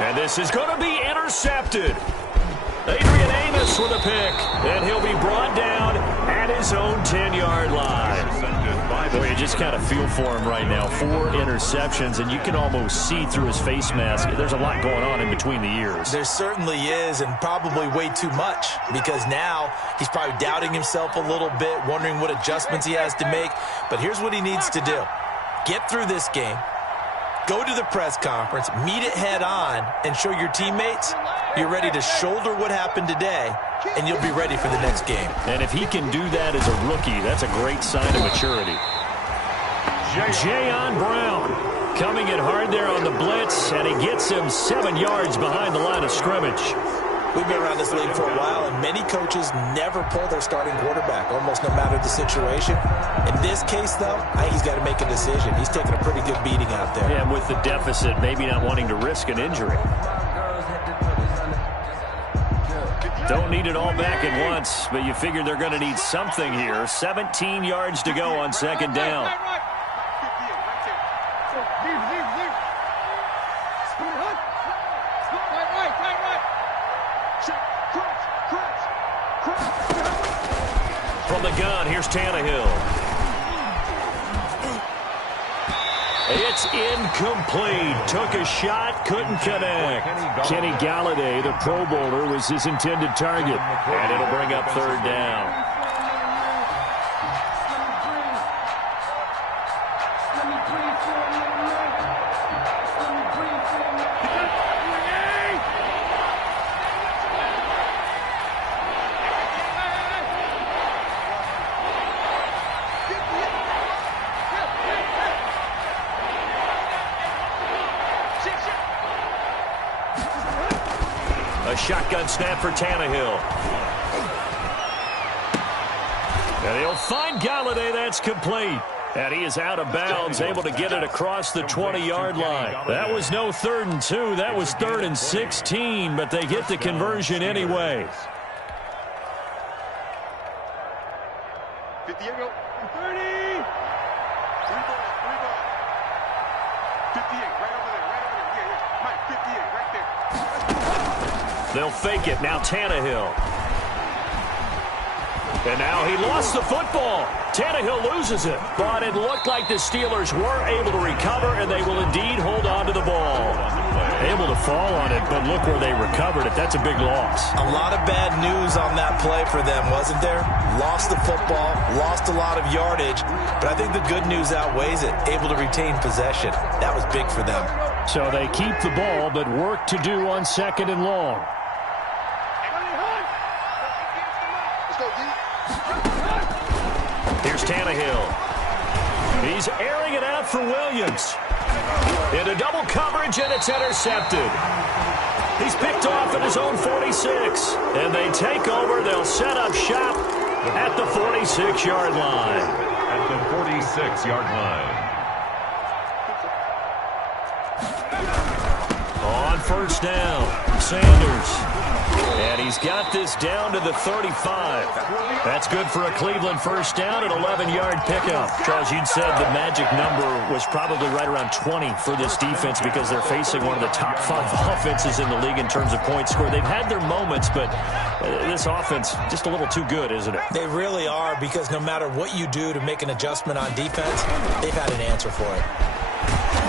And this is going to be intercepted. Adrian Amos with a pick. And he'll be brought down at his own 10-yard line. Boy, you just kind of feel for him right now. 4 interceptions, and you can almost see through his face mask. There's a lot going on in between the ears. There certainly is, and probably way too much, because now he's probably doubting himself a little bit, wondering what adjustments he has to make. But here's what he needs to do. Get through this game. Go to the press conference, meet it head on, and show your teammates you're ready to shoulder what happened today, and you'll be ready for the next game. And if he can do that as a rookie, that's a great sign of maturity. Jayon Brown coming in hard there on the blitz, and he gets him 7 yards behind the line of scrimmage. We've been around this league for a while, and many coaches never pull their starting quarterback, almost no matter the situation. In this case, though, I think he's got to make a decision. He's taking a pretty good beating out there. Yeah, and with the deficit, maybe not wanting to risk an injury. Don't need it all back at once, but you figure they're going to need something here. 17 yards to go on second down. From the gun, here's Tannehill. It's incomplete. Took a shot, couldn't connect. Kenny Galladay, the Pro Bowler, was his intended target. And it'll bring up third down. A shotgun snap for Tannehill. And he'll find Galladay. That's complete. And he is out of bounds, able to get it across the 20-yard line. That was no 3rd and 2. That was 3rd and 16, but they get the conversion anyway. 50, 30. 3 ball. 58, right over there. Yeah. Mike, 58, right there. They'll fake it. Now Tannehill. And now he lost the football. Tannehill loses it. But it looked like the Steelers were able to recover, and they will indeed hold on to the ball. Able to fall on it, but look where they recovered it. That's a big loss. A lot of bad news on that play for them, wasn't there? Lost the football, lost a lot of yardage, but I think the good news outweighs it. Able to retain possession. That was big for them. So they keep the ball, but work to do on 2nd and long. Here's Tannehill. He's airing it out for Williams. Into double coverage, and it's intercepted. He's picked off at his own 46. And they take over. They'll set up shop at the 46-yard line. At the 46-yard line. On first down, Sanders. And he's got this down to the 35. That's good for a Cleveland first down, an 11-yard pickup. Charles, you'd said the magic number was probably right around 20 for this defense because they're facing one of the top 5 offenses in the league in terms of points scored. They've had their moments, but this offense just a little too good, isn't it? They really are, because no matter what you do to make an adjustment on defense, they've had an answer for it.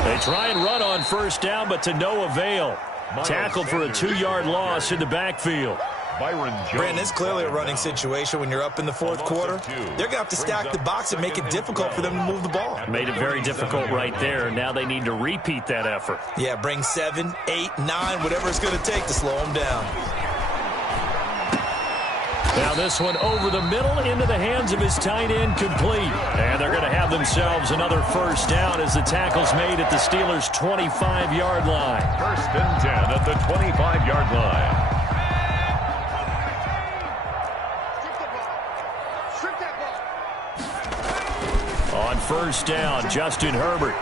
They try and run on first down, but to no avail. Tackled for a 2-yard loss in the backfield. Brandon, it's clearly a running situation when you're up in the 4th quarter. They're going to have to stack the box and make it difficult for them to move the ball. Made it very difficult right there. Now they need to repeat that effort. Yeah, bring 7, 8, 9, whatever it's going to take to slow them down. Now this one over the middle into the hands of his tight end, complete. And they're going to have themselves another first down as the tackle's made at the Steelers' 25-yard line. 1st and 10 at the 25-yard line. On first down, Justin Herbert.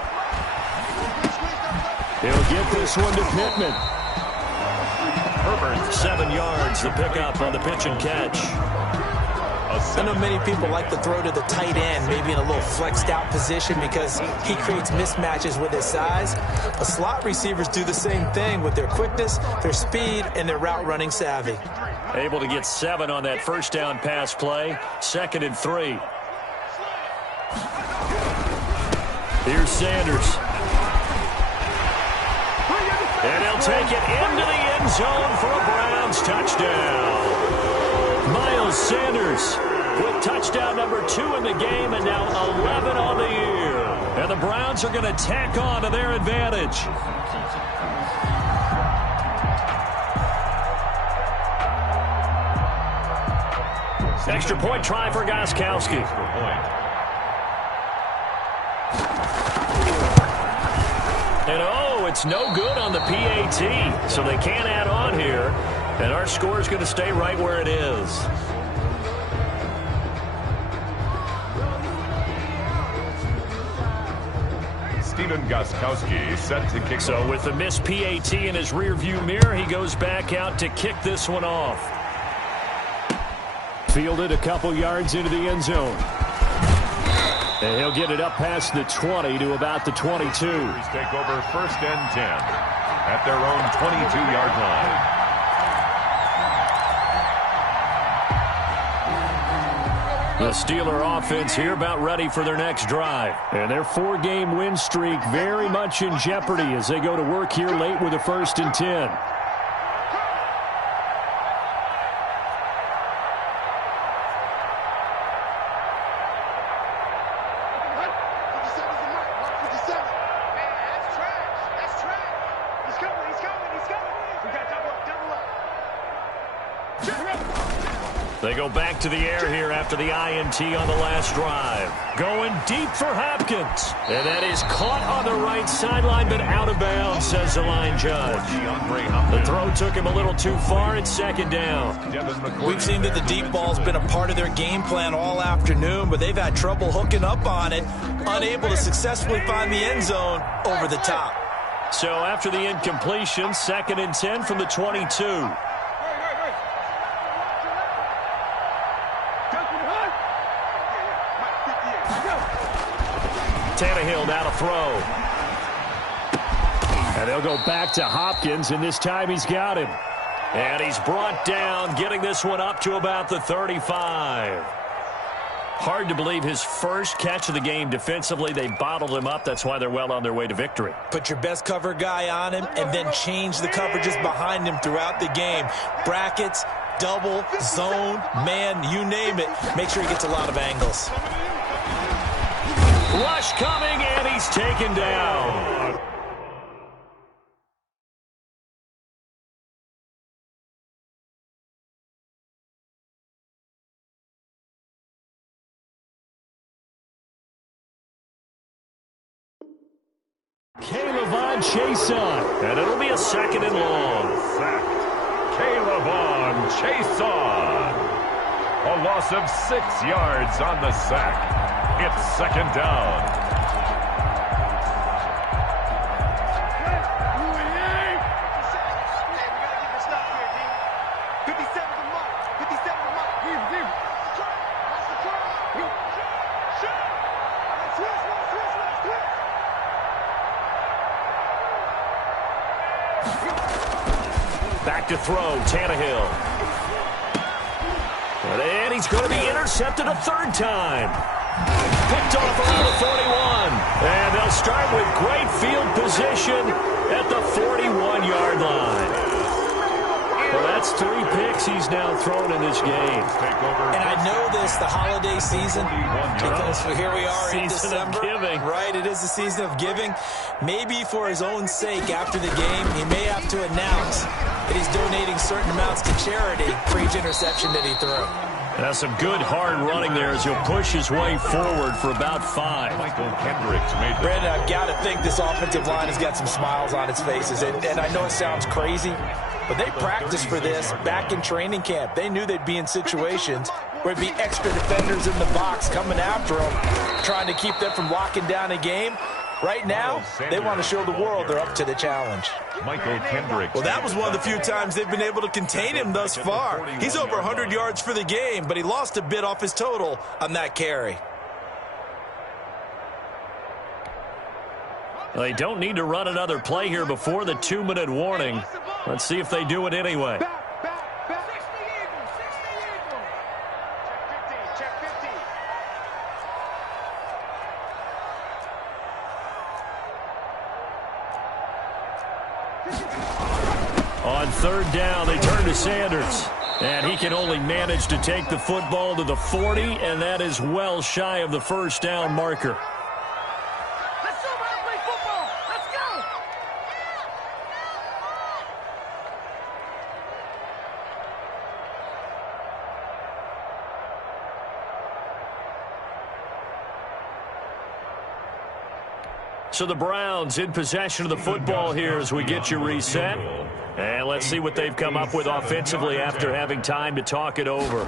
He'll get this one to Pittman. Herbert, 7 yards, the pickup on the pitch and catch. I know many people like to throw to the tight end, maybe in a little flexed out position because he creates mismatches with his size. But slot receivers do the same thing with their quickness, their speed, and their route running savvy. Able to get 7 on that first down pass play. 2nd and 3. Here's Sanders. And he'll take it into the end zone for a Browns touchdown. Miles Sanders with touchdown number 2 in the game, and now 11 on the year. And the Browns are going to tack on to their advantage. Extra point try for Gostkowski. And it's no good on the PAT, so they can't add on here. And our score is going to stay right where it is. Steven Gostkowski set to kick. So with the missed PAT in his rearview mirror, he goes back out to kick this one off. Fielded a couple yards into the end zone. And he'll get it up past the 20 to about the 22. Take over 1st and 10 at their own 22-yard line. The Steeler offense here about ready for their next drive. And their 4-game win streak very much in jeopardy as they go to work here late with a 1st and 10. They go back to the air here after the INT on the last drive. Going deep for Hopkins. And that is caught on the right sideline, but out of bounds, says the line judge. The throw took him a little too far. It's 2nd down. We've seen that the deep ball's been a part of their game plan all afternoon, but they've had trouble hooking up on it, unable to successfully find the end zone over the top. So after the incompletion, 2nd and 10 from the 22. Tannehill now to throw. And they'll go back to Hopkins, and this time he's got him. And he's brought down, getting this one up to about the 35. Hard to believe his first catch of the game defensively. They bottled him up. That's why they're well on their way to victory. Put your best cover guy on him and then change the coverages behind him throughout the game. Brackets, double, zone, man, you name it. Make sure he gets a lot of angles. Rush coming, and he's taken down. Caleb Chase on, and it'll be a 2nd and long. Sacked. Caleb Chase on. A loss of 6 yards on the sack. It's 2nd down. Back to throw, Tannehill. And he's going to be intercepted a 3rd time. Picked off around the 41. And they'll start with great field position at the 41-yard line. Well, that's 3 picks he's now thrown in this game. And I know this, the holiday season, because here we are in December. Season of giving. Right, it is the season of giving. Maybe for his own sake after the game, he may have to announce that he's donating certain amounts to charity for each interception that he threw. That's some good hard running there as he'll push his way forward for about 5. Michael Kendricks made the... Brandon, I've got to think this offensive line has got some smiles on its faces. And I know it sounds crazy, but they practiced for this back in training camp. They knew they'd be in situations where it'd be extra defenders in the box coming after them, trying to keep them from locking down a game. Right now, they want to show the world they're up to the challenge. Michael Kendricks. Well, that was one of the few times they've been able to contain him thus far. He's over 100 yards for the game, but he lost a bit off his total on that carry. They don't need to run another play here before the 2-minute warning. Let's see if they do it anyway. On 3rd down, they turn to Sanders. And he can only manage to take the football to the 40, and that is well shy of the 1st down marker. Let's go, man, play football. Let's go. So the Browns in possession of the football here as we get you reset. And let's see what they've come up with offensively after having time to talk it over.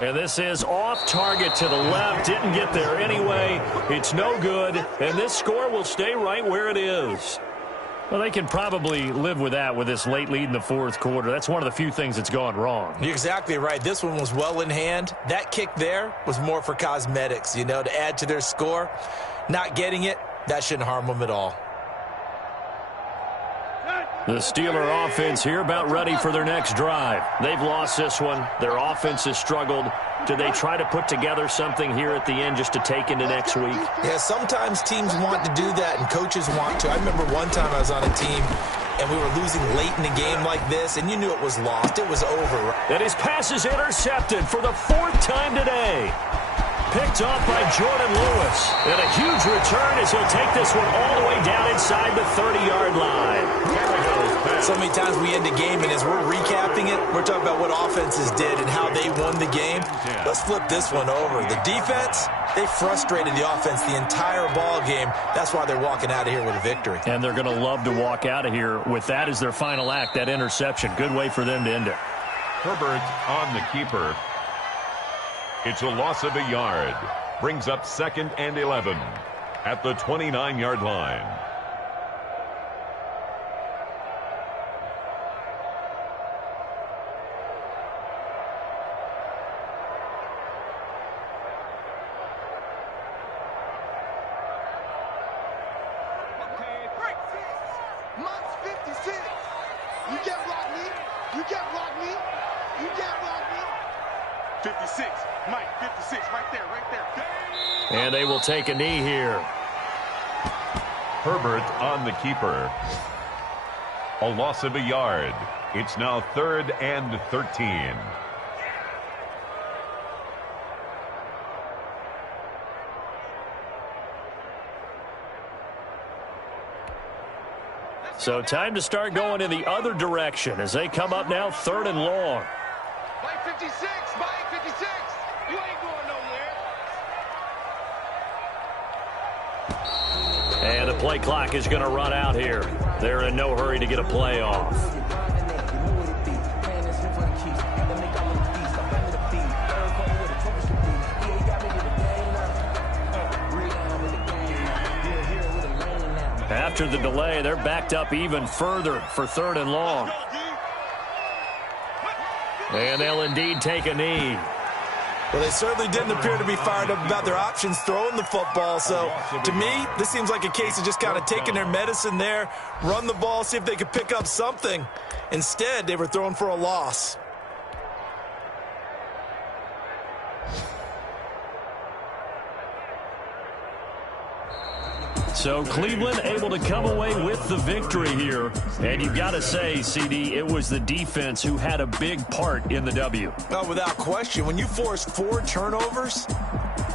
And this is off target to the left. Didn't get there anyway. It's no good. And this score will stay right where it is. Well, they can probably live with that with this late lead in the fourth quarter. That's one of the few things that's gone wrong. You're exactly right. This one was well in hand. That kick there was more for cosmetics, you know, to add to their score. Not getting it, that shouldn't harm them at all. The Steeler offense here about ready for their next drive. They've lost this one. Their offense has struggled. Do they try to put together something here at the end just to take into next week? Yeah, sometimes teams want to do that and coaches want to. I remember one time I was on a team and we were losing late in the game like this, and you knew it was lost. It was over. And his pass is intercepted for the fourth time today. Picked off by Jordan Lewis. And a huge return as he'll take this one all the way down inside the 30-yard line. So many times we end a game, and as we're recapping it, we're talking about what offenses did and how they won the game. Let's flip this one over. The defense, they frustrated the offense the entire ball game. That's why they're walking out of here with a victory. And they're going to love to walk out of here with that as their final act, that interception. Good way for them to end it. Herbert on the keeper. It's a loss of a yard. Brings up 2nd and 11 at the 29-yard line. Mike's 56. You can't block me. You can't block me. You can't block me. 56. Mike, 56. Right there, right there. And they will take a knee here. Herbert on the keeper. A loss of a yard. It's now 3rd and 13. So time to start going in the other direction as they come up now 3rd and long. Mike 56. Mike 56. You ain't going nowhere. And the play clock is going to run out here. They're in no hurry to get a play off. After the delay, they're backed up even further for 3rd and long. And they'll indeed take a knee. Well, they certainly didn't appear to be fired up about their options throwing the football. So, to me, this seems like a case of just kind of taking their medicine there, run the ball, see if they could pick up something. Instead, they were throwing for a loss. So Cleveland able to come away with the victory here. And you've got to say, CD, it was the defense who had a big part in the W. Oh, without question. When you force 4 turnovers,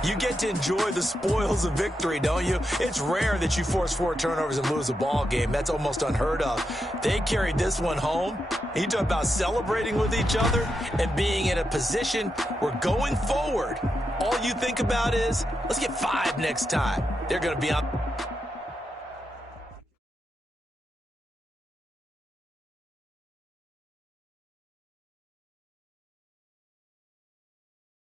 you get to enjoy the spoils of victory, don't you? It's rare that you force 4 turnovers and lose a ball game. That's almost unheard of. They carried this one home. You talk about celebrating with each other and being in a position where going forward, all you think about is, let's get 5 next time. They're going to be on